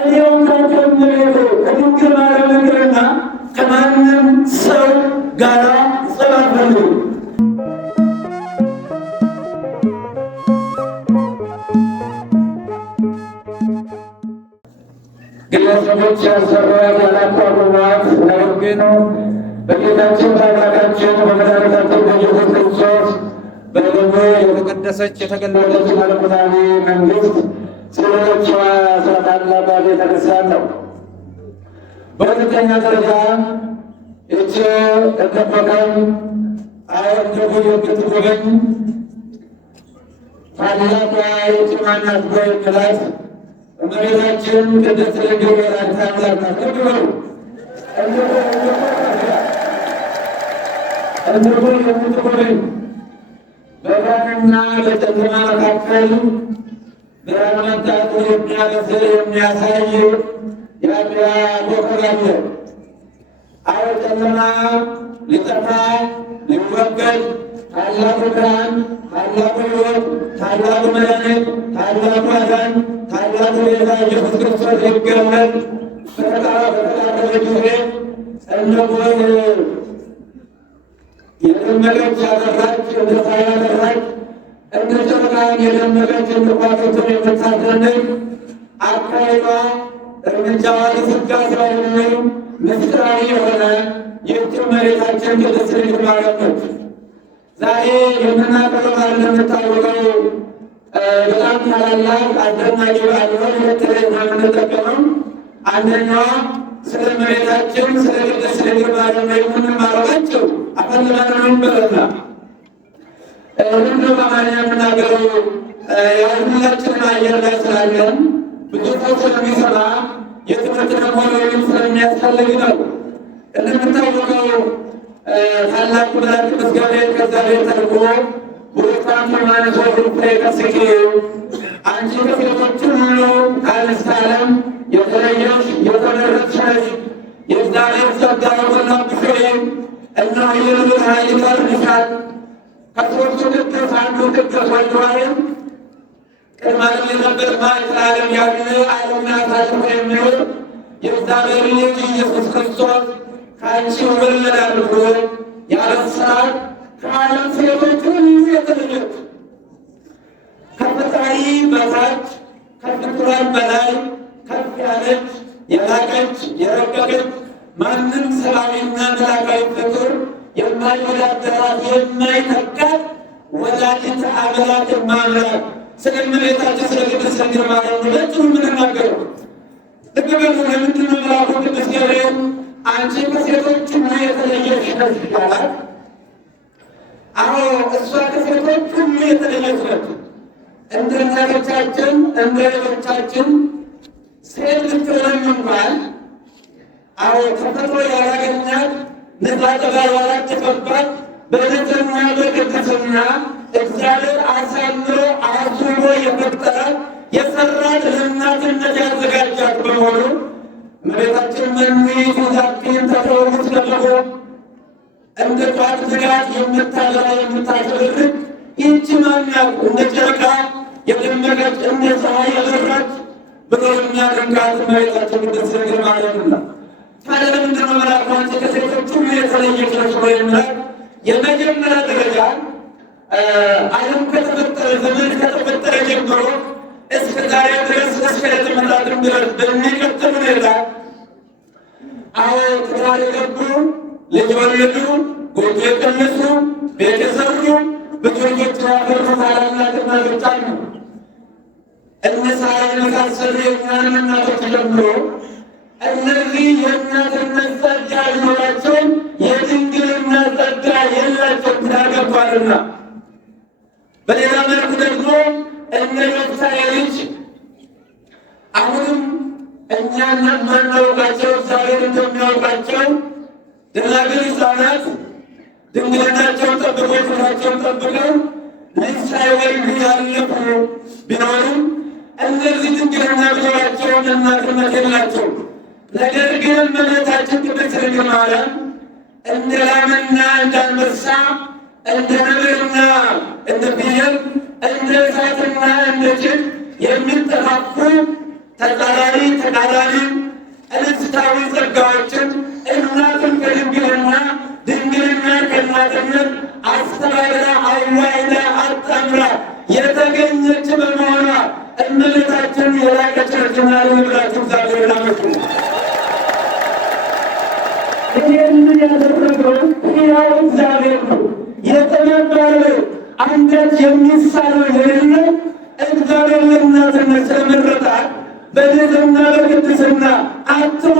እኔው ከከምሬቱ ከድንግል ማርያም ነገርና ከማንም ሰው ጋራ ጸብ አልፈልግም። ግለሰቦች ያሰሯት ያላቋቁሟት ነገር ግን በጌታችን በአምላካችን በመድኃኒታችን በኢየሱስ ክርስቶስ በደሙ የተቀደሰች የተገለጠች መለኮታዊ መንግሥት ስለሆነችዋ ስለ ታላቋ ቤተ ክርስቲያን ነው። በሁለተኛ ደረጃ ይህች ተጠበቀኝ አይንደጉ የምትጎበኝ ታላቋ የጭማናት ጎይ ምላት እመቤታችን ቅድስት ድንግል ወላዲተ አምላክ ናት። እንድጉ የምትጎበኝ በብርሃንና በጨለማ መካከል ብርሃን መምጣቱን የሚያበስር የሚያሳይ የአጥቢያ ኮከብ አለ። አዎ ጨለማ ሊጠፋ ሊወገድ ታላቁ ብርሃን፣ ታላቁ ሕይወት፣ ታላቁ መድኃኒት፣ ታላቁ አዳኝ፣ ታላቁ ቤዛ ኢየሱስ ክርስቶስ ሊገለጥ በተቃረበ ጊዜ እነሆ የደመቀች ያበራች እንደ ፀሐይ ያበራች እንደ ጨረቃ የደመቀች እንደ ከዋክብትን የምታስደንቅ አካሄዷ እርምጃዋ ለስጋሴዋ የሚል ምስጢራዊ የሆነ ይህች እመቤታችን ቅድስት ድንግል ማርያም ነች። ዛሬ የምናቀርበው በዓል እንደምታወቀው በጣም ታላላቅ አስደናቂ በዓል ነው። ሁለት ላይ ነው የምንጠቀመው። አንደኛዋ ስለ እመቤታችን ስለ ቅድስት ድንግል ማርያም ነው የምንማረባቸው አፈለማንም በለና ምንድነው በአማርኛ የምናገረው የሁላችንም አየር ላይ ስላለን ብዙ ሰው ስለሚሰማ የትምህርት ተሞላዊም ስለሚያስፈልግ ነው። እንደምታወቀው ታላቁ መልአክ ቅዱስ ገብርኤል ከእግዚአብሔር ተልኮ ቡሩክታን ማነሶ ፍሬ ከርስኪ አንቺ ከሴቶች ሁሉ ከአንስተ ዓለም የተለየሽ የተመረጥሽ ነሽ፣ የእግዚአብሔር ጸጋ የሞላብሽ ሆይ እነሆ የልዑል ኃይል ይቀርብሻል። ከሦስቱ ቅዱስ አንዱ ቅዱስ ወልድ ዋሕድ ቅድመ ዓለም የነበረ ማእከለ ዓለም ያለ ዓለምን አሳልፎ የሚኖር የእግዚአብሔር ልጅ ኢየሱስ ክርስቶስ ከአንቺ ይወለዳል ብሎ ያበሰራት ከዓለም ሴቶች ሁሉ የተለየች ከፈጣሪ በታች ከፍጡራን በላይ ከፍ ያለች የላቀች የረቀቀች ማንም ሰብአዊና መላካዊ ፍጡር የማይወዳደራት የማይተካት ወላዲተ አምላክ ማምላክ ስለ እመቤታችን ስለ ቅድስት ድንግል ማርያም ሁለቱም የምንናገረው ልብ በሉ። ለምንድን ነው መልአኩ ቅዱስ ገብርኤል አንቺ ከሴቶች ሁሉ የተለየሽ ነሽ ይላል? አዎ እሷ ከሴቶች ሁሉ የተለየች ነች። እንደ እናቶቻችን እንደ ሌሎቻችን ሴት ልትሆንም እንኳን አዎ ተፈጥሮ ያላገኛት ነፃ ያላደፈባት በንጽሕና በቅድስና እግዚአብሔር አሳምሮ አስውቦ የፈጠራት የሰራት ለእናትነት ያዘጋጃት በመሆኑ እመቤታችን መንዊት ዛኪን ተፈውት ተደርጎ እንደ ጧት ንጋት የምታበራ የምታሸብርቅ ይህች ማናት እንደ ጨረቃ የደመቀች እንደ ፀሐይ የበራች ብሎ የሚያደርጋት እመቤታችን ቅድስት ድንግል ማርያም ናት። ታዲያ ለምንድን ነው መልአኩ አንቺ ከሴቶች ሁሉ የተለየች ነሽ ብሎ የሚላት? የመጀመሪያ ደረጃ ዓለም ከተፈጠረ ዘመን ከተፈጠረ ጀምሮ እስከ ዛሬ ድረስ እስከ ዕለተ ድረስ በሚቀጥል ሁኔታ አዎ ትዳር የገቡ ልጅ ወለዱ፣ ጎጆ የቀለሱ፣ ቤት የሰሩ ብዙ ልጆች ያፈሩ ታላላቅ እናቶች አሉ። እነ ሳራ የመሳሰሉ የእኛን እናቶች ጀምሮ እነዚህ የእናትነት ጸጋ ቢኖራቸውም የድንግልና ጸጋ የላቸው ትዳር ገባልና። በሌላ መልኩ ደግሞ እነ ዮፍታሔ ልጅ አሁንም እኛና ማናውቃቸው እግዚአብሔር እንደሚያውቃቸው ደናግል ሕፃናት ድንግልናቸውን ጠብቀው ክብራቸውን ጠብቀው ልጅ ሳይወልዱ ያለፉ ቢኖሩም እነዚህ ድንግልና ቢኖራቸውን እናትነት የላቸው። ነገር ግን እመቤታችን ቅድስት ድንግል ማርያም እንደ ላምና እንደ አንበሳ እንደ ነብርና እንደ ፍየል እንደ እሳትና እንደ ጅብ የሚጠፋፉ ተቃራኒ እንስታዊ ጸጋዎችን እናትን ከድንግልና ድንግልና ከእናትነት አስተባብራ አዋይዳ አጣምራ የተገኘች በመሆኗ እመቤታችን የላቀች ነችና ልንብላችሁ እግዚአብሔር ላመስግኑ። ይህንን ያደረገው ሕያው እግዚአብሔር ነው። የተነባለ አንዳች የሚሳነው የሌለ እግዚአብሔር ለእናትነት ስለመረጣት በንጽሕና በቅድስና አትሞ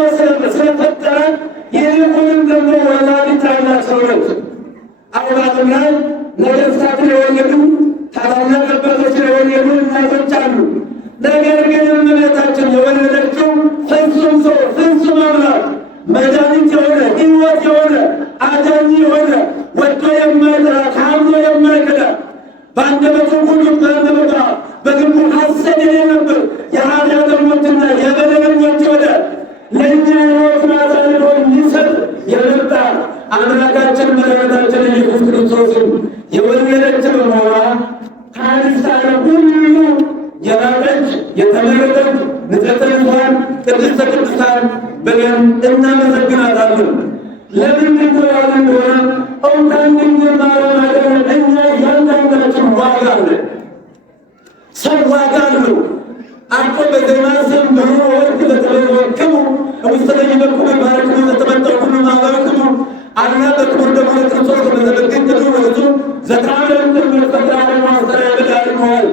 ስለፈጠራት ይልቁንም ደግሞ ወላዲተ አምላክ ስለሆነች አውራትም ላይ ነገሥታትን የወለዱ ታላላቅ አባቶችን የወለዱ እናቶች አሉ። ነገር ግን እመቤታችን የወለደችው ፍጹም ሰው ፍጹም አምላክ መድኃኒት የሆነ ሕይወት የሆነ አዳኝ የሆነ ወዶ የማይጠራ ታምኖ የማይክዳ በአንደበቱ ሁሉ በመባ በግቡ ሐሰት የሌለበት የኃጢአተኞችና የበደለኞች ወደ ለእኛ ሕይወት አሳልፎ ሊሰጥ የመጣ አምላካችን መድኃኒታችን ኢየሱስ ክርስቶስን የወለደች በመሆኗ ከአንስታነ ሁሉ የራቀች የተመረጠች ንጽሕተ ንጹሐን ቅድስተ ቅዱሳን ብለን እናመሰግናታለን። ለምንድን ነው ያለ እንደሆነ እንኳን ድንግል ማርያም አይደለም እኛ እያንዳንዳችን ዋጋ አለን። ሰው ዋጋ አለው። አቆ በዜማ ስም ብሩ ወርቅ ለተለወክሙ ውስጠለኝ በኩል ባረክሙ ለተመጠኩኑ ማባረክሙ አና በክቡር ደግሞ ለክርስቶስ በተበግን ቅዱ ወዙ ዘታምረምትር መፈጥራለ ማስተራ ያበዳልመዋል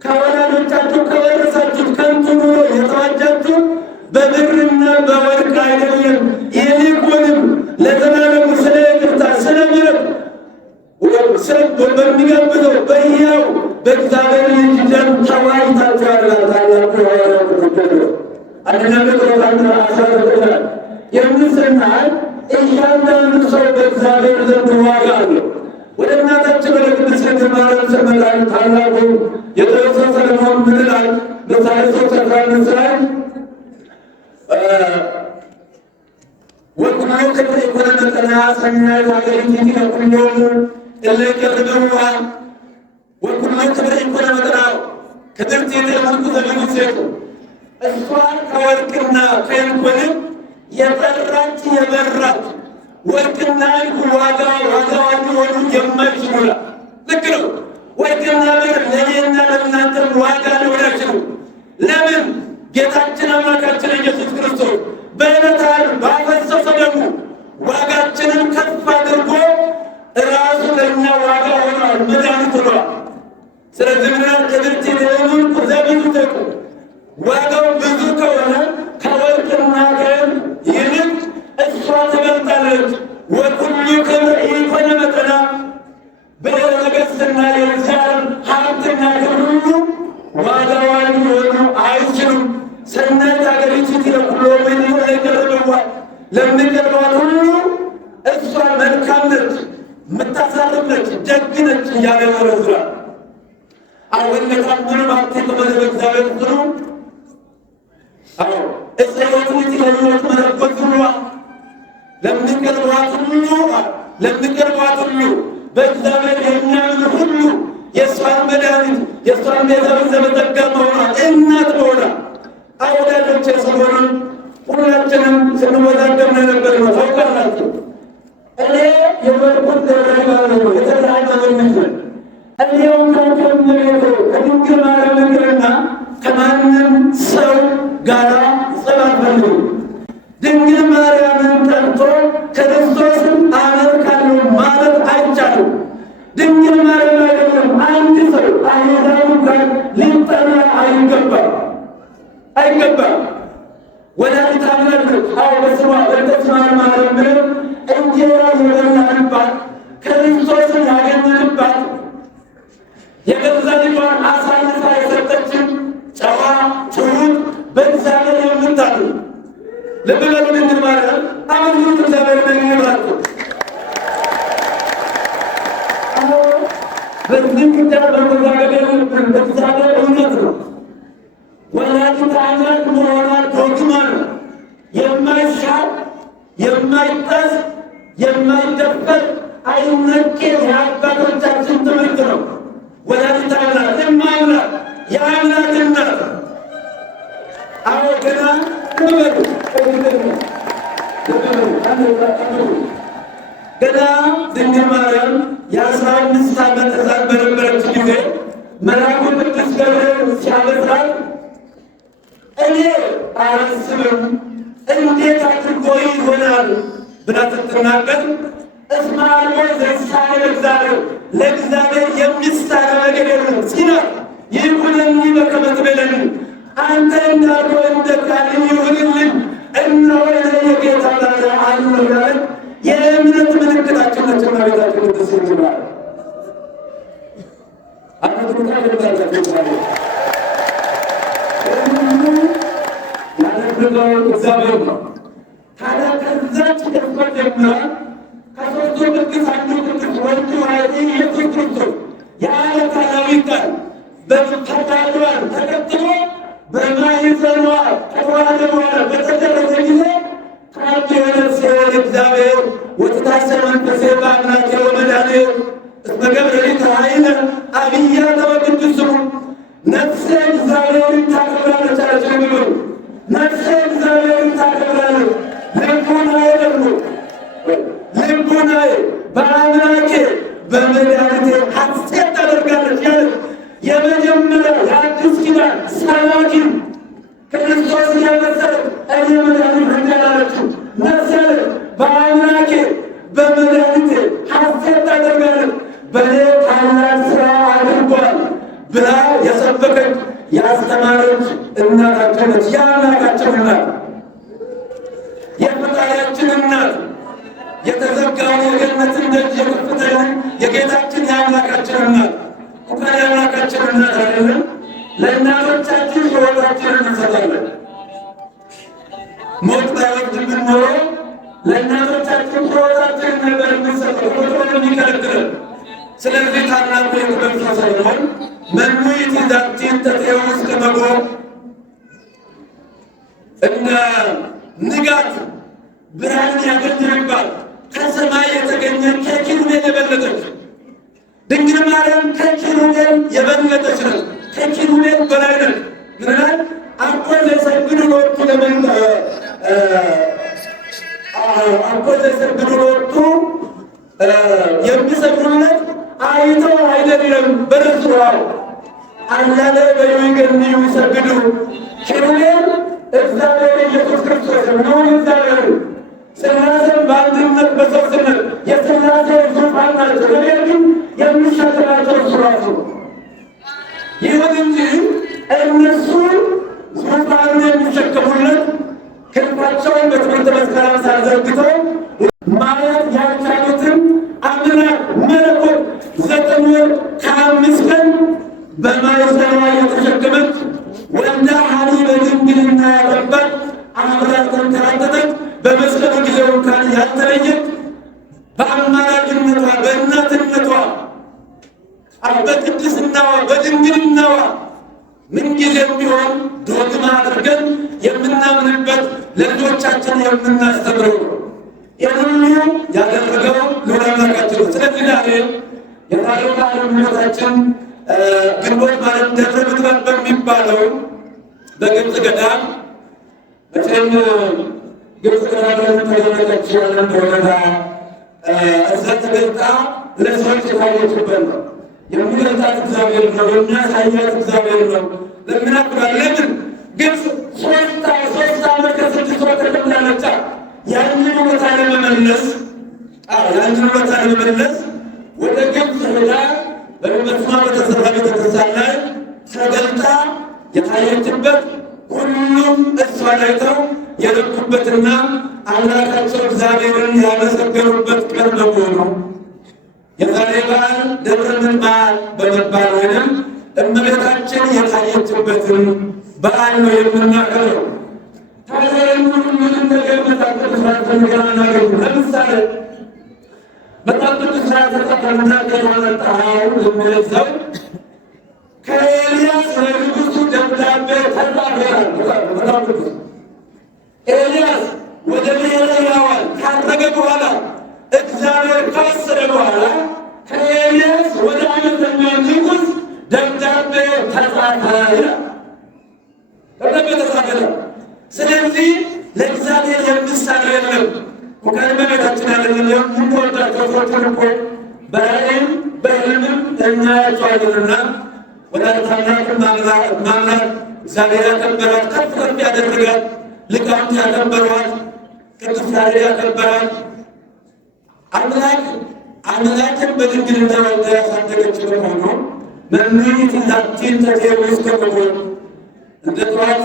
ከወላጆቻችሁ ከወረሳችሁ ከንቱ ኑሮ የተዋጃችሁ በብርና በወርቅ አይደለም፣ ይልቁንም ለዘላለሙ ስለ ይቅርታ ስለ ምሕረት በሚጋብዘው በሕያው በእግዚአብሔር ልጅ ደም ተዋጅታችኋል። ታላቁ ሐዋርያው ቅዱስ አንደኛ ጴጥሮስ 1:19 የምስናል እያንዳንዱ ሰው በእግዚአብሔር ዘንድ ዋጋ አለው። ወደ እናታችን ወደ ቅድስት ድንግል ማርያም ስንመጣ ታላቁ የጠቢቡ ሰሎሞን ምን ይላል? ምሳሌ 3:15 ላይ ወኩሎ ክብር የኮነ መጠና ሰናይ ሀገሪቱ ለኩሎሙ እለ ይቀርብዋ ወኩሎ ክብር የኮነ መጠና ክብርት የተለሙት ዘመኑ ሴቱ እሷ ከወርቅና ከዕንቁም የጠራች የበራች ወርቅና ዕንቁ ዋጋዋን ሊሆኑ የማይችሉላ። ልክ ነው። ወርቅና ብር ለእኔና ለእናንተ ዋጋ ሊሆን አይችሉም። ለምን? ጌታችን አምላካችን ኢየሱስ ክርስቶስ በዕለተ ዓርብ ባፈሰሰ ደሙ ዋጋችንን ከፍ አድርጎ ራሱ ለእኛ ዋጋ ሆኗል፣ መድኃኒት ሆኗል። ስለዚህ ምናል ክብርት የተለሙት ዘመኑ ሴቱ ዋጋው ብዙ ከሆነ ከወርቅና ከዕንቁ ይልቅ እሷ ትበልጣለች። ወኩሉ ክብር ኢኮነ መጠና ብዕረ ነገሥትና የእግዚአብሔር ሀብትና ክብር ሁሉ ዋጋዋን ሊሆኑ አይችሉም። ሰናይት ሀገሪቱ ለኩሎሙ ይቀርብዋል ለሚቀርቧት ሁሉ እሷ መልካም ነች፣ የምታሳርፍ ነች፣ ደግ ነች እያለ ይመረዝራል። አወለታም ምንም አትክ በደበ እግዚአብሔር ጥሩ እፀ ሕይወት ለሕይወት መለኮት ሁሉ ለሚቀርቧት ሁሉ በእግዚአብሔር የሚያምኑ ሁሉ የእሷን መድኃኒት የእሷን ቤዛዊት ዘመጠጋ መሆኗ እናት መሆኗ አወዳጆች ስለሆኑ ሁላችንም ስንወዛገብ ነበር ነው። ታውቃላችሁ እኔ የበርኩት ደረጃ ነው የተዛመመኝ እኔው ከመሬቱ ከድንግል ማርያም እግርና ከማንም ሰው ጋራ ጸባፈልጉ ድንግል ማርያምን ጠርቶ ክርስቶስን አመልካለሁ ማለት አይቻልም። ድንግል ማርያም አይደለም አንድ ሰው አሕዛብ ጋር ሊጠራ አይገባም። ወላዲተ አምላክ ነች። በስሟ በተስማ ማርያም ብለን እንጀራ የበላንባት ክርስቶስን ያገኘንባት የገዛ ልጇን አሳልፋ የሰጠችን ጨዋ ትሁት በእግዚአብሔር የምታምኑ ልብ በሉ። ድንግል ማርያም አሁን እግዚአብሔር ነግኝብላችሁ በዚህ ጉዳይ በመዛገብ የለብን። እግዚአብሔር እውነት ነው። ወላዲተ አምላክ መሆኗ ዶግማ ነው። የማይሻር የማይጠስ የማይደፈር አይነቄ የአባቶቻችን ትምህርት ነው። ወላዲተ አምላክ የአምላክ እናት ገና ድንግል ማርያም የ15 ዓመት ሕፃን በነበረች ጊዜ መልአኩ ቅዱስ ገብርኤል ሲያበስራት እኔ አላስብም እንዴት አድርጎ ይሆናል ብላ ስትናገር እስመ አልቦ ዘእንስሳነ ለእግዚአብሔር ለእግዚአብሔር የሚሳነው ነገር የለም ሲላት ይሁንኒ በከመ ትቤለኒ አንተ እንዳልከው እንደ ቃልህ ይሁንልኝ እነሆ የጌታ ባሪያ አለሁ ያለ የእምነት ምልክታችን ነች እመቤታችን ቅድስት ድንግል ማርያም። አመትሩታ ለምታቸው ያደረገው እግዚአብሔር ነው። ታዲያ ከዛች ቅጽበት ጀምራ ከሦስቱ ቅዱስ አንዱ ቅዱስ ወልዱ ዋሕድ ኢየሱስ ክርስቶስ የዓለታዊ ቃል በፈቃዷን ተከትሎ በማኅፀኗ ከተዋሃደ በኋላ በተደረሰ ጊዜ ከአብ የሆነ ሲሆን እግዚአብሔር ወትታሰር መንፈሴ በአምላኬ ወመድኃኒየ እስመ ገብረሊተ ኃይለ አብያተ ወቅድስት ስሙ ነፍሴ እግዚአብሔርን ታከብራለች አለች። ንግሩ ነፍሴ እግዚአብሔርን ታከብራለች። ልቡናዬ ደግሞ ልቡናዬ በአምላኬ በመድኃኒቴ ሐሴት ታደርጋለች ያለች የመጀመሪያ የአዲስ ኪዳን ሰባኪ ክርስቶስ እያመሰለች እኔ መድኃኒት እንዳላለችው ነፍሴ በአምላኬ በመድኃኒቴ ሐሴት ታደርጋለች በእኔ ታላቅ ሥራ አድርጓል ብላ የሰበከች ያስተማረች እናታችን ነች። የአምላካችን እናት የፈጣሪያችን እናት የተዘጋውን የገነትን ደጅ የከፈተልን የጌታችን የአምላካችን እናት እንኳን የአምላካችን እናት አይደለም ለእናቶቻችን ሕይወታችንን እንሰጣለን። ሞት ባይወስድብን ኖሮ ለእናቶቻችን ሕይወታችንን ነበር የምንሰጠው፣ ሞት የሚከለክለን። ስለዚህ ታላቁ የጥበብ ሰው ሰሎሞን መኑ ይእቲ ተጤው ውስጥ መጎ እንደ ንጋት ብርሃን ያገኘባት ከሰማይ የተገኘ ከኪሩቤል የበለጠች ድንግል ማርያም ከኪሩቤል የበለጠች ነች። ከኪሩቤል በላይ ነች። ምንላል አኮ ዘሰግዱ ሎቱ አኮ ዘሰግዱ ሎቱ የሚሰግዱለት አይተው አይደለም በርሱዋው አላለ በይገንዩ ይሰግዱ ኪሩቤል እግዚአብሔር ኢየሱስ ክርስቶስ ነው። እግዚአብሔር ሥላሴን በአንድነት በሦስትነት የሥላሴ ዙፋን ናቸው። ነገር ግን የሚሸከማቸው እሱ ራሱ ነው። ይሁን እንጂ እነሱ ዙፋኑን የሚሸከሙለት ክንፋቸውን በትምህርተ መስቀል አምሳል ዘርግተው ማየት ያልቻሉትን አምላክ መለኮት 9 ወር ከ5 ቀን በማኅፀኗ የተሸከመች ወልዳ ሐሊበ ድንግልና ያጠባት አምላክ ተንከራተተች። በመስቀሉ ጊዜ እንኳን ያልተለየች በአማላጅነቷ በእናትነቷ በቅድስናዋ በድንግልናዋ ምንጊዜም ቢሆን ዶግማ አድርገን የምናምንበት ለልጆቻችን የምናስተምረው ነው። ይህ ሁሉ ያደረገው ልዑል አምላካችን ነው። ስለዚህ ዛሬ የዛሬው በዓለ ምሕረታችን ግንቦት ማለት ደብረ ምጥማቅ በሚባለው በግብፅ ገዳም መቼም ግብፅ ገዳም ተገለጠች ያለ እንደሆነ እዛ ተገልጣ ለሰዎች የታየችበት ነው። የሚገልጣት እግዚአብሔር ነው። የሚያሳያት እግዚአብሔር ነው። ለምናክባል ለምን ግብፅ 3 ዓመት ከ6 ወር ተቀምጣለች። ያንን ቦታ ለመመለስ ወደ ግብፅ ሄዳ በመስማ በተሰራ ቤተክርስቲያን ላይ ተገልጣ የታየችበት ሁሉም እሷን አይተው የረኩበትና አምላካቸው እግዚአብሔርን ያመሰገኑበት ቀን በመሆኑ የዛሬ በዓል ደብረ ምጥማቅ በመባል ወይም እመቤታችን የታየችበትን በዓል ነው የምናከብረው። ታዲያ ምን ነገር መጽሐፍ ቅዱስ ተናገሩ። ለምሳሌ መጽሐፍ ቅዱስ ተጠቀምና ከመጣው የሚለው ከኤልያስ ለንጉሡ ደብዳቤ ተጻፈ። መጽሐፍ ቅዱስ ኤልያስ ወደ ብሔረ ሕያዋን ካረገ በኋላ እግዚአብሔር ካሰረ በኋላ ከኤልያስ ወደ ዓመፀኛው ንጉሥ ደብዳቤ ተጻፈ ይላል። ደብዳቤ ተጻፈ። ስለዚህ ለእግዚአብሔር የሚሳነው የለም። ከእመቤታችን አይደለም የምንወዳቸው ሰዎችን እኮ በራእይም በሕልምም እናያቸዋለንና ወላዲተ አምላክ እግዚአብሔር ያከበራት ከፍ ከፍ ያደረጋት ሊቃውንት ያከበሯት ቅዱስ ያሬድ ያከበራት አምላክን በድንግልና ወልዳ ያሳደገችው በመሆኑ መምሕረት ዛቲን ተቴዎስ ከመሆን እንደ ጠዋት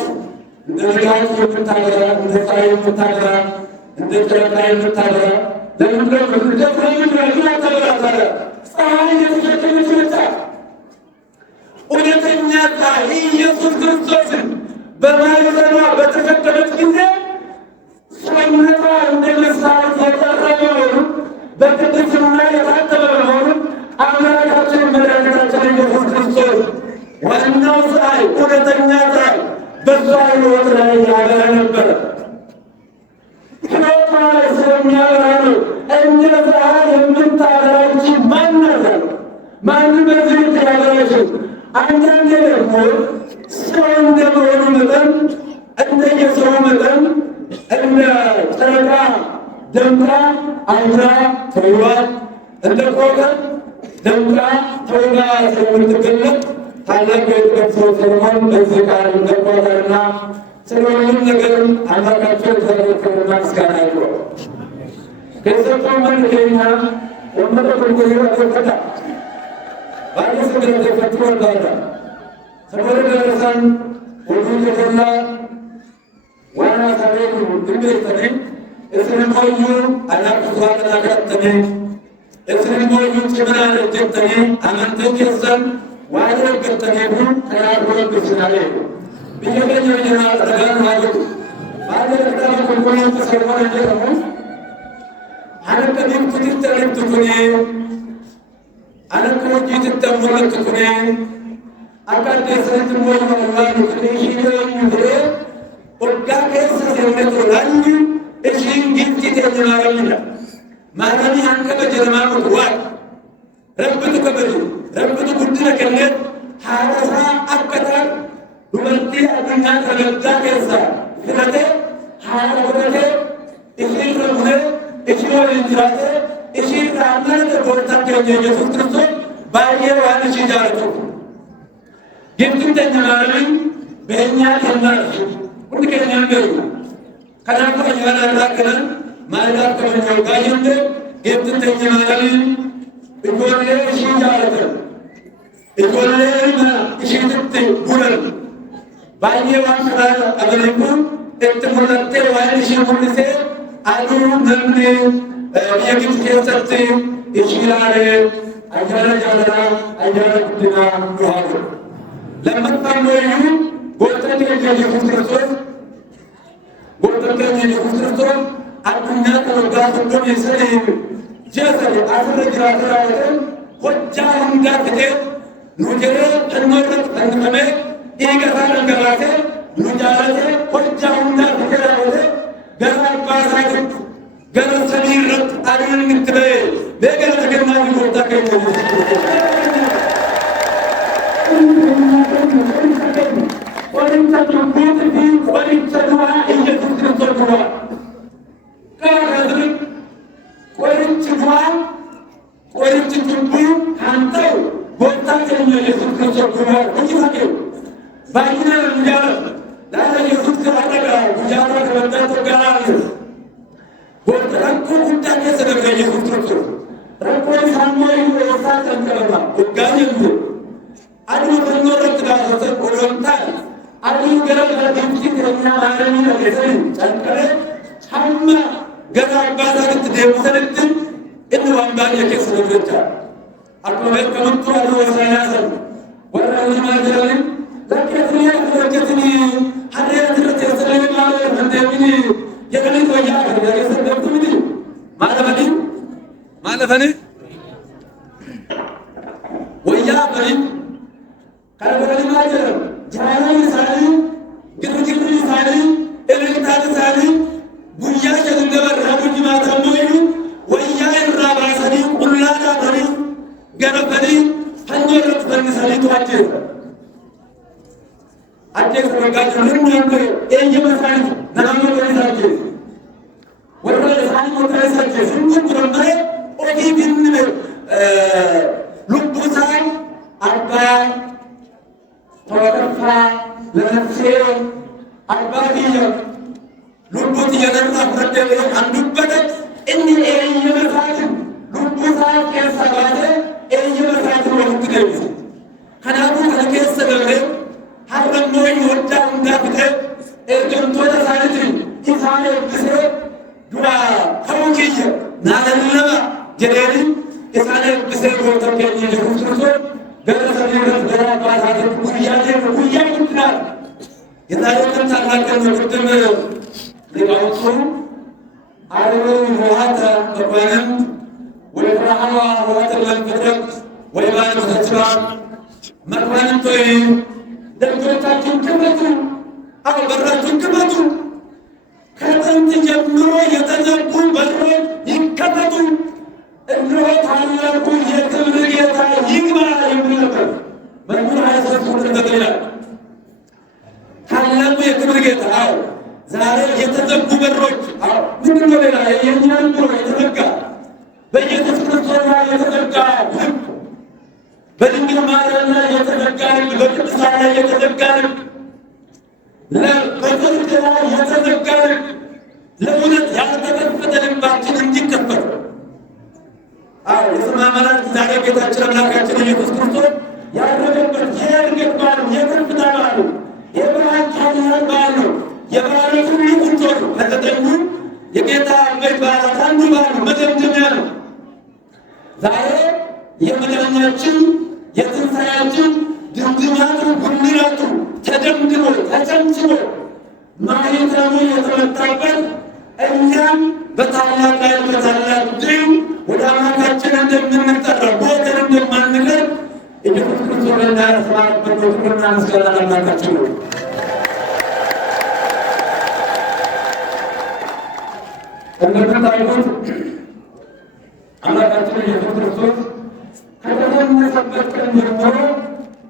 እንደ ንጋት የምታበራ እንደ ፀሐይ የምታበራ እንደ ጨረቃ የምታበራ ለምንድነው እንደ ታበራ ፀሐይ የተሸከመች ነች። እውነተኛ ፀሐይ ኢየሱስ ክርስቶስን በማኅፀኗ በተሸከመች ጊዜ ሰውነቷ እንደ መስታወት የጠራ መሆኑን በቅድስና የታጠበ መሆኑን አምላካችን መድኃኒታችን ኢየሱስ ክርስቶስ ዋናው ፀሐይ እውነተኛ ፀሐይ በሷ ሕይወት ላይ ያበራ ነበረ። ሕይወቷ ላይ ስለሚያበራ ነው እንደ ፀሐይ የምታበራች ማን ናት? ማንም በዚህ ያበራችው። አንዳንዴ ደግሞ ሰው እንደመሆኑ መጠን እንደየሰው መጠን እንደ ጨረቃ ደምቃ አምራ ተውባ እንደ ኮከብ ደምቃ ተውባ ስለምትገለጥ ታላቅ የጥበብ ሰው ሰሎሞን በዚህ ቃል ገልጿታልና ስለ ሁሉም ነገር አምላካቸው ተረከበና ምስጋና ይግባው። ከሰጠው መልከኛ ወመደ ኮንጎ ተፈታ ባይስ ግራ ተፈጥሮ እንዳታ ሰበረ ደረሰን ሁሉ ተከላ ዋና ታሪኩ ድምጽ እስልምዩ አላቁዋና ከተነ እስልምዩ ጭምራን ጀተነ አመንተ ከሰን ዋለ ከተነቡ ከያሮ ብስናለ ቢጀበኝ ወጀና ተጋን ማለት ባለ ተጣለ ኮንኮን ተሰልፈነ ጀተሙ አረከዲም ትትተለብ ትኩኔ አረከጂ ትተመለክ ትኩኔ አካደ ሰንት ሞይ ወላኑ ትንሽየኝ ብሬ ኦጋ ከሰ ሰነቱ ላንጂ እሺን ግፍቲ ተጀማረምና ማራኒ አንከበ ጀማሩ ዋት ረብቱ ከበሉ ረብቱ ጉድነ ከነት ሐረሳ አከታር ዱመርቲ አዱኛ ተለዳ ከሳ ፍረተ ሐረወተ እሺን ረብነ እሺን ወንጅራተ እሺን ራመነ ተቆርታ ከኢየሱስ ክርስቶስ ባየው አንቺ ጃረቱ ግፍቲ ተጀማረም በእኛ ተናርሱ ወንድከኛ ገሩ ከናቆ ያላላከን ማዳብ ከመኛው ጋየንደ የትንተኛ ማለምን እጎሌ ሽጃለተ እጎሌ እሽትት ጉረል ባየዋን ከራ አገለቁ እትሙለተ ዋይን ሽሙልሴ አሉ ነምኔ የግብ ከሰት እሽላለ አጃራ ጃራ አጃራ ድና ይዋሉ ለመጣሞዩ ጎተቴ ኢየሱስ ክርስቶስ ጎተቴ ኢየሱስ ክርስቶስ አዱኛ ተወጋት እንደም ይሰሪ ጀሰሪ አስረጅራተራወተ ሆጃ እንዳትቴ ኑጀረ ተንመረጥ ተንከመ ኢገፋን ገባተ ኑጃራተ ሆጃ እንዳትቴራወተ ገራባሳት ገረሰሚረት አዱን ምትበ በገረ ተገናኝ ቦታ ከይቶ ወንታችሁ ቤት ቢት ወንታችሁ ኢየሱስ ክርስቶስ ነው ከረድር ቆርጭቷል ቆርጭቱ ካንተው ወጣተኛ ኢየሱስ ክርስቶስ ነው ወይታው ባይና እንጃራ ዳራ ኢየሱስ ክርስቶስ እንጃራ ከወጣቱ ጋር ወጣቱ ኩታከ ሰደቀ ኢየሱስ ክርስቶስ ረቆይ ሳሞይ ወጣት ተንከረባ ወጋኝም አድሮ ተኖረት ጋር ወጣት አዲው ገረብ ለድምጽ ከኛ ማረሚ ነው ጨንቀረ ሐማ ገዛ አባዛት ደምሰለት እንዋን ባየ ከሰደረቻ አጥመበ ከመጡ አሉ ወሳያሰን ወራው ማጀራን ለከትኒ ለከትኒ ሐዲያት ተሰለለ ማለት እንደምን የከለኝ ወያ ያሰደብቱ ምን ማለፈኒ ወያ በሪ ከረበሪ ማጀራ ጃራን ሳሊ ግርግር ሳሊ እልልታት ሳሊ ጉያ ጀንደበር አቡጅ ማተሞዩ ወያ ኢራባሰኒ ቁላዳ በሪ ገረበሪ ፈንጀረት ፈንሰሊ ተዋጀ አጀ ወጋጅ ምን ነው የየመሳኒ ናሙ kiyya lubbuuti jedhanii fudhatee handubbate inni eenyuma isaatiin lubbuu isaa keessa baatee eenyuma isaatiin walitti deebise. Kanaafuu kana keessa dabalee har'a immoo hojjaa hundaa fidee ergamtoota isaaniitiin isaan eebbisee du'aa ka'uu kiyya naalallaba jedheeni isaan eebbisee goota keenya Yesuus Kiristoos gara samii irratti gara abbaa isaatiitti guyyaa deemu guyyaa guddinaadha. የዛሬውን ታላቅ ቅድም ሊቃውንቱ አርበው ውሃተ መኳንንት ወይፍራሃዋ ውሃተ ለምፍትረት ወይባን ተችባ መኳንንት ወይ ደጆቻችን ክፈቱ፣ አዎ በራችን ክፈቱ፣ ከጥንት ጀምሮ የተዘጉ በሮች ይከፈቱ፣ እነሆ ታላቁ የክብር ጌታ ይግባ የሚል ነበር መዝሙር 23 ተጠቅልሏል። ታላቁ የክብር ጌታ አዎ ዛሬ የተዘጉ በሮች አዎ ምንድን ነው ሌላ የእኛን ኑሮ የተዘጋ በኢየሱስ ክርስቶስ ላይ የተዘጋ ልብ፣ በድንግል ማርያም ላይ የተዘጋ ልብ፣ በቅዱሳን ላይ የተዘጋ ልብ፣ በጽድቅ ላይ የተዘጋ ልብ፣ ለእውነት ያልተከፈተ ልባችን እንዲከፈት አዎ የሰማመናት ዛሬ ጌታችን አምላካችን ኢየሱስ ክርስቶስ ያረገበት የእርገት በዓሉ የከፍታ በዓሉ የብርሃን ቻንያን በዓል ነው። የበዓላት ሁሉ ቁንጮ ነው። ከዘጠኙ የጌታ አበይት በዓላት አንዱ በዓል ነው፣ መደምደሚያ ነው። ዛሬ የመዳኛችን የትንሣኤያችን ድምድማቱ ጉልላቱ ተደምድሞ ተጨምጭሞ ማኅተሙ የተመታበት እኛም በታላቅ ኃይል በታላቅ ድል ወደ አምላካችን እንደምንጠራ ቦታን እንደማንቀር ኢየሱስ ክርስቶስ ያስተማረበት ነው። ክብርና ምስጋና ለአምላካችን ነው። እንደምታውቁት አምላካችን ኢየሱስ ክርስቶስ ከተነሳበት ቀን ጀምሮ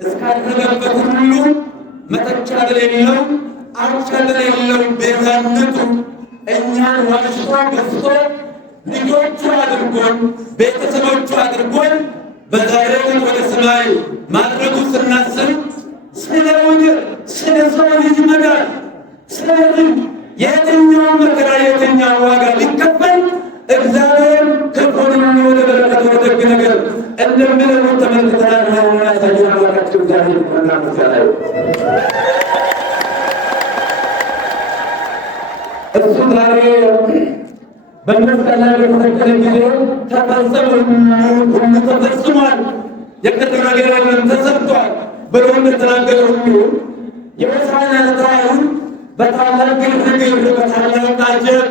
እስካረገበት ሁሉ መተኪያ የሌለው አቻ የሌለው ቤዛነቱ እኛን ዋጅቶ ገዝቶ ልጆቹ አድርጎን ቤተሰቦቹ አድርጎን በዛሬው ቀን ወደ ሰማይ ማድረጉ ስናስብ ስለ ወንጌል ስለ ሰው ልጅ መዳን ስለዚህ የትኛው መከራ የትኛው ዋጋ ሊከፈል እግዚአብሔር ከሆነ ወደ በረከት ወደ ደግ ነገር እንደሚለውጥ ተመልክተናል። ነውና ያሳየን አምላካችን እግዚአብሔር ይመስገን ይመስገን። እሱ ዛሬ በመስቀል ላይ በተሰቀለ ጊዜ ተፈጸመ፣ ሁሉ ተፈጽሟል፣ የቀረው ነገር የለም ተሰጥቷል ብሎ እንደተናገረ ሁሉ የሆሳዕና ዕለት በታላቅ ግርግር፣ በታላቅ አጀብ፣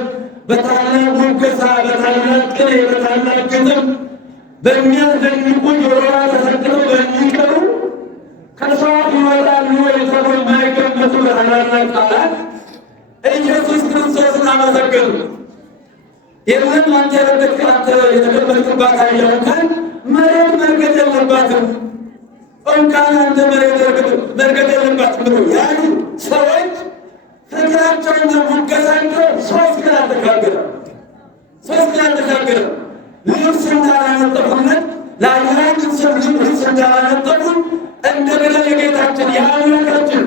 በታላቅ ሙገሳ፣ በታላቅ ቅኔ፣ በታላቅ ግጥም በሚያስደንቁ ጆሮዋ ተሰቅለው በሚቀሩ ከሰዓት ይወጣሉ ወይ ተብሎ የማይገመቱ ታላላቅ ቃላት ኢየሱስ ክርስቶስን አመሰገኑ። የለም አንተ የረገጥካት የተቀበልክባት አህያ እንኳን መሬት መርገጥ የለባትም፣ እንኳን አንተ መሬት መርገጥ የለባትም ብሎ ያሉ ሰዎች ፍቅራቸውና ሙገሳቸው ሶስት ቀን አልተሻገረ። ልብስ እንዳላነጠፉለት ለአይሁዳውያን ሰው ልብስ እንዳላነጠፉ እንደገና የጌታችን የአምላካችን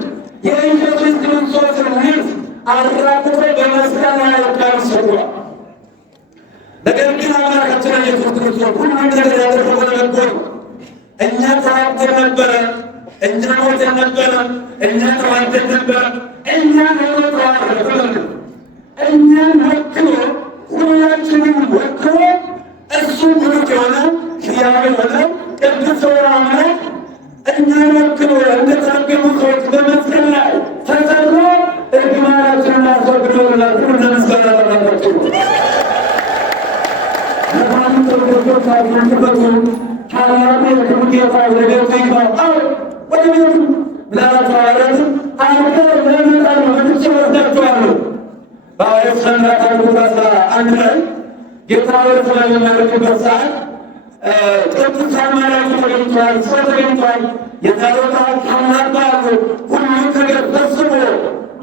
የኢየሱስ ክርስቶስን ልብስ አራቁቶ በመስቀል ላይ ሰቅሏል። ነገር ግን አምላካችን ኢየሱስ ክርስቶስ ሁሉም ነገር ያደረገው ለበጎ ነው። እኛ ተዋርደን ነበረ፣ እኛ ሞተን ነበረ፣ እኛ ተዋርደን ነበረ፣ እኛ ተዋርደን እኛን ወክሎ ሁላችንም ወክሎ እሱ ብሩክ የሆነ ሕያው የሆነ ቅዱስ የሆነ አምላክ እኛን ወክሎ እንደተረገሙ ሰዎች በመስቀል ላይ ተሰቅሎ እርግማናችንን አስወግዶ ለምስጋና ለማላቸው ለማንም ተወዶች አድርገቱ ታላቁ የክብር ጌታ ወደ ቤቱ ይግባ። ወደ ቤቱ ምናላቸው አለት አንተ ለምጣል መጥቼ ወስዳችኋለሁ። በሐዋርያት ሥራ ምዕራፍ 11 ላይ ጌታ ወደ ሰማይ በሚያርግበት ሰዓት ቅዱሳን መላእክት ተገኝተዋል፣ ሰው ተገኝተዋል። የዛሬው በዓል ታላቅ በዓል ነው። ሁሉም ነገር ፈጽሞ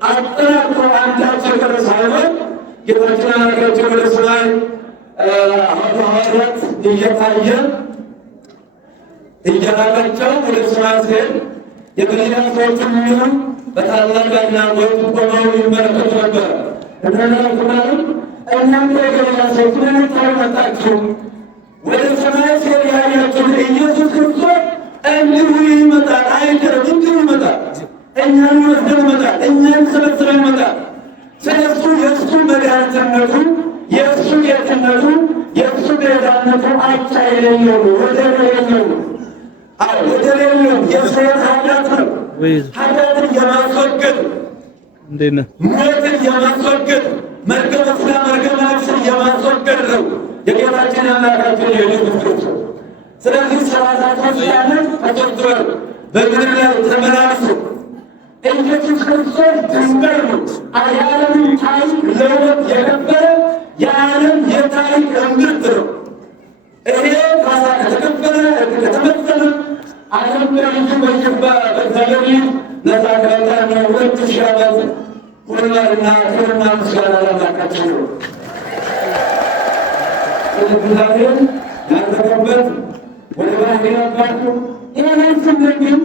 አጠናቅቆ አንዳች የቀረ ሳይሆን ጌታችን አምላካችን ወደ ሰማይ ሐዋርያት እየታየ እየላካቸው ወደ ሰማይ ሲሄድ የገሊላ ሰዎች የሚሆን በታላቅ አድናቆት ቆመው ይመለከቱ ነበር። እንደናቁናል እናንተ የገሊላ ሰዎች ምን ታመጣችሁ? ወደ ሰማይ ሲሄድ ያያችሁት ኢየሱስ ክርስቶስ እንዲሁ ይመጣል አይቀርም፣ እንዲሁ ይመጣል። እኛን ይወስደን ይመጣል፣ እኛን ሰበስበን ይመጣል። ስለሱ የእሱ መድኃኒትነቱ፣ የእሱ ጌትነቱ፣ የእሱ ቤዛነቱ አቻ የሌለው ወደር የሌለው ወደር የሌለው የሰውን ኃጢአት ነው። ኃጢአትን የማስወገድ ሞትን የማስወገድ መርገመ ሥጋ መርገመ ነፍስን የማስወገድ ነው የጌታችን አምላካችን የኢየሱስ ክርስቶስ። ስለዚህ 33 ዓመት ከ3 ወር በምድር ላይ ተመላልሶ ኢየሱስ ክርስቶስ ድንበር ነው። የዓለምን ታሪክ ለሁለት የከፈለ የዓለም የታሪክ እምብርት ነው። ይሄ ካሳ ከተከፈለ ከተመዘነ ዓለም በልጁ በጅባ በእግዚአብሔር ልጅ ነፃ ከወጣና 2000 ዓመት ሆኗልና ክብርና ምስጋና ለአምላካችን ነው። እግዚአብሔር ያደረገበት ወደ ባህር ያባቱ ይህንን ስንል ግን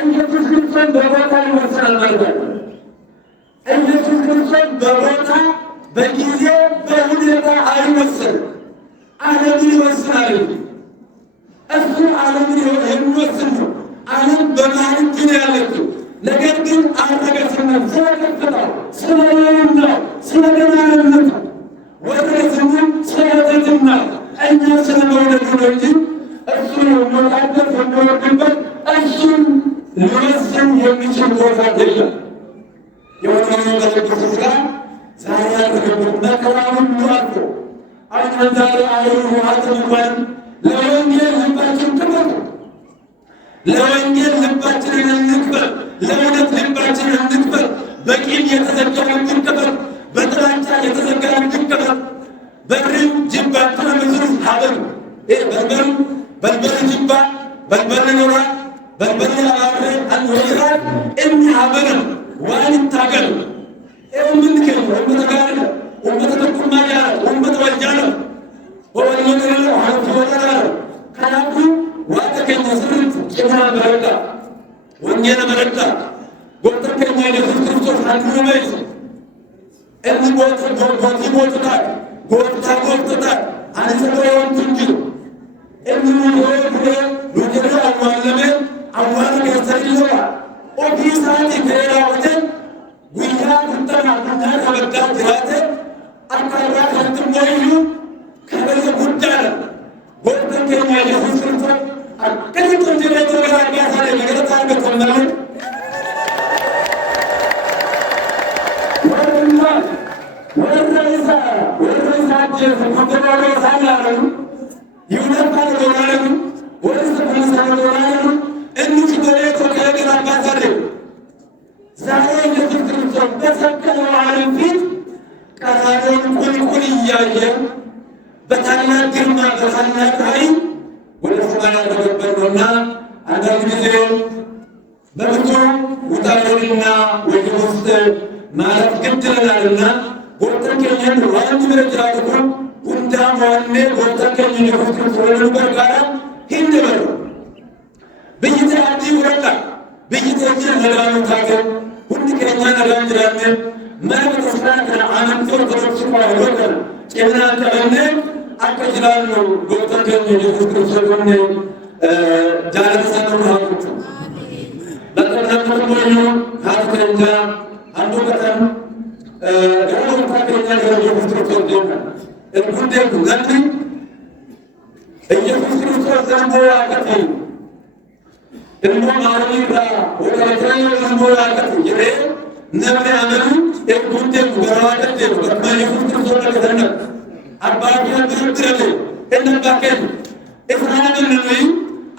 ኢየሱስ ክርስቶስ በቦታ ይወስናል ማለት ነው። ኢየሱስ ክርስቶስ በቦታ በጊዜ በሁኔታ አይወስንም። ዓለምን ይወስናል። እሱ ዓለምን የሚወስን ነው። ዓለም በባህር እጁ ነው ያለችው። ነገር ግን አረገ ስንል ስለ ከፍታው፣ ስለ ልዕልናው፣ ስለ ገናንነቱ ወረደ ስንል ስለ ትሕትናው እኛ ስለ መውደዱ ነው እንጂ እሱ የሚወጣበት የሚወርድበት እሱን ሊወስን የሚችል ቦታ የለም። የሆነ በቅዱስ ሥጋ ዛሬ ያደረገበት መከራ ሁሉ አልፎ አሁን ዛሬ አይሁሃትን እንኳን ለወንጌል ልባችን ክፈቱ፣ ለወንጌል ልባችንን እንክፈት፣ ለእውነት ልባችንን እንክፈት። በቂም የተዘጋውን እንክፈት፣ በጥላቻ የተዘጋውን እንክፈት። በርም ጅባ ተመዝሩ ሀበሩ በልበሩ በልበሩ ጅባ በልበሩ ኖራ በልበሩ አባረ አንወራ እኒ ሀበረ ዋን ታገል ምን ከው ወመተጋረ ወመተተኩማያ ወመተወጃለ ወወለከለ ሀብቱ ወራራ ካላኩ ዋተከኝ ስርት ጭማ በረዳ ወንጌል በረዳ ጎተከኝ ኢየሱስ ክርስቶስ አንዱ ነው። እኒ ጎታ ጎታ ጎታ አንሰበውን ትንጁ እኒ ሆይ ሉጀራ አዋለመ አዋለ ከሰሪዋ ኦፊሳት ከራ ወተን ጉያ ተጠና ተና ወዳ ጅራተ አካራ ከንትሞዩ ከበለ ጉዳለ ጎተከኛ ኢየሱስ ክርስቶስ አከኝ ተጀረተ ጋር ያሳለ ነገር ታገተናል ወረዛ ጀፍ ከተባለ ሳላሩ ይውላል ወራሉ ወርስ ፈንሳለ ወራሉ እንጂ በሌቶ ከገና ባታለ ዛሬ ኢየሱስ ክርስቶስ በሰከረው ዓለም ፊት ቀራንዮን ቁልቁል እያየ በታላቅ ግርማ በታላቅ ኃይል ወደ ሰማይ ያደረገበት ነውና አንዳንድ ጊዜ በብዙ ውጣ ውረድና ወደ ውስጥ ማለት ግድ ይለናልና ጎተከኝን ዋን ምረጃቱ ጉንዳ ማኔ ጎተከኝን የፍቅር ወለበር ጋራ ሂንደበሩ በይተ አዲ ወረዳ በይተኛ ነዳኑ ታገ ሁሉ ከኛ ነዳን ጅራነ ማለት ተስራተ አናንቶ ተሰጥቷ ወረዳ ጨና ተበነ አከጅላሉ ጎተከኝን የፍቅር ወለነ ጃለሰኑ ሀቁ ለተናመሩ ካተከኛ አንዱ ከተም ገሩን ታከኛ ኢየሱስ ክርስቶስ ደና እንኩንደ ጉዳት ኢየሱስ ክርስቶስ ዘንቦ ያቀት እንሞ ማሪራ ወለተይ ዘንቦ ያቀት ይሬ ነብረ አመኑ እንኩንደ ጉራዋደ ደሩ ኢየሱስ ክርስቶስ ከተነ አባቱ ድርድረ እንደባከን እስራኤልን ነው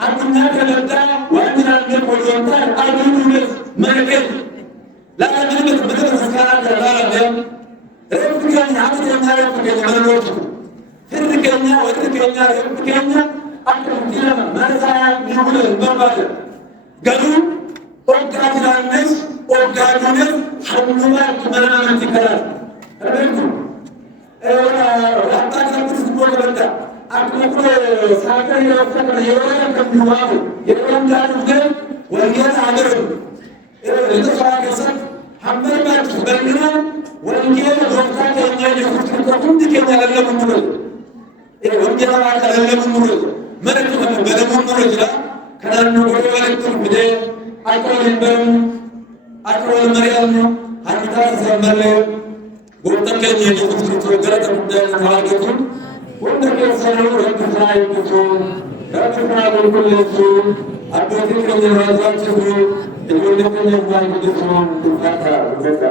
አቡና ከለዳ ዋንና እንደቆሎታ አዱኑስ መረከት ለአንድነት ምድር ስካራ ተባለም ረፍከኛ አጥተኛ ረፍከኛ ማለቱ ፍርከኛ ወጥከኛ ረፍከኛ አጥተኛ ማለሳያ ይሁን በባለ ገዱ ኦጋጅራነስ ኦጋጅነስ ሐሙማ ተመናመን ይከራል ረብኩ አጣጣምስ ወለበታ አጥቆ ሳቀር ያፈቀረ የወራ ከሚዋው የወንዳሉ ወንጌል አገር ለተሰራገሰት ሐመርባችሁ በእንግና ወንጌል ወቅታ ከኛ ኢየሱስ ክርስቶስ እንድከኛ ለለምኑ ወንጌል ማከ ለለምኑ መረቱ በለምኑ ይችላ ከናኑ ወደ ወለቱ ብደ አቆልበም አቆል መሪያም አንታ ዘመለ ወንተከኛ ኢየሱስ ክርስቶስ ገረተ እንደነ ታዋቂቱ ወንደከ ሰለው ረብስራይ ብቱ ረብስራ በኩልሱ አቦቴ ከኛ ማዛችሁ እጆለከኛ ማይደሱ ተፋታ ተፋታ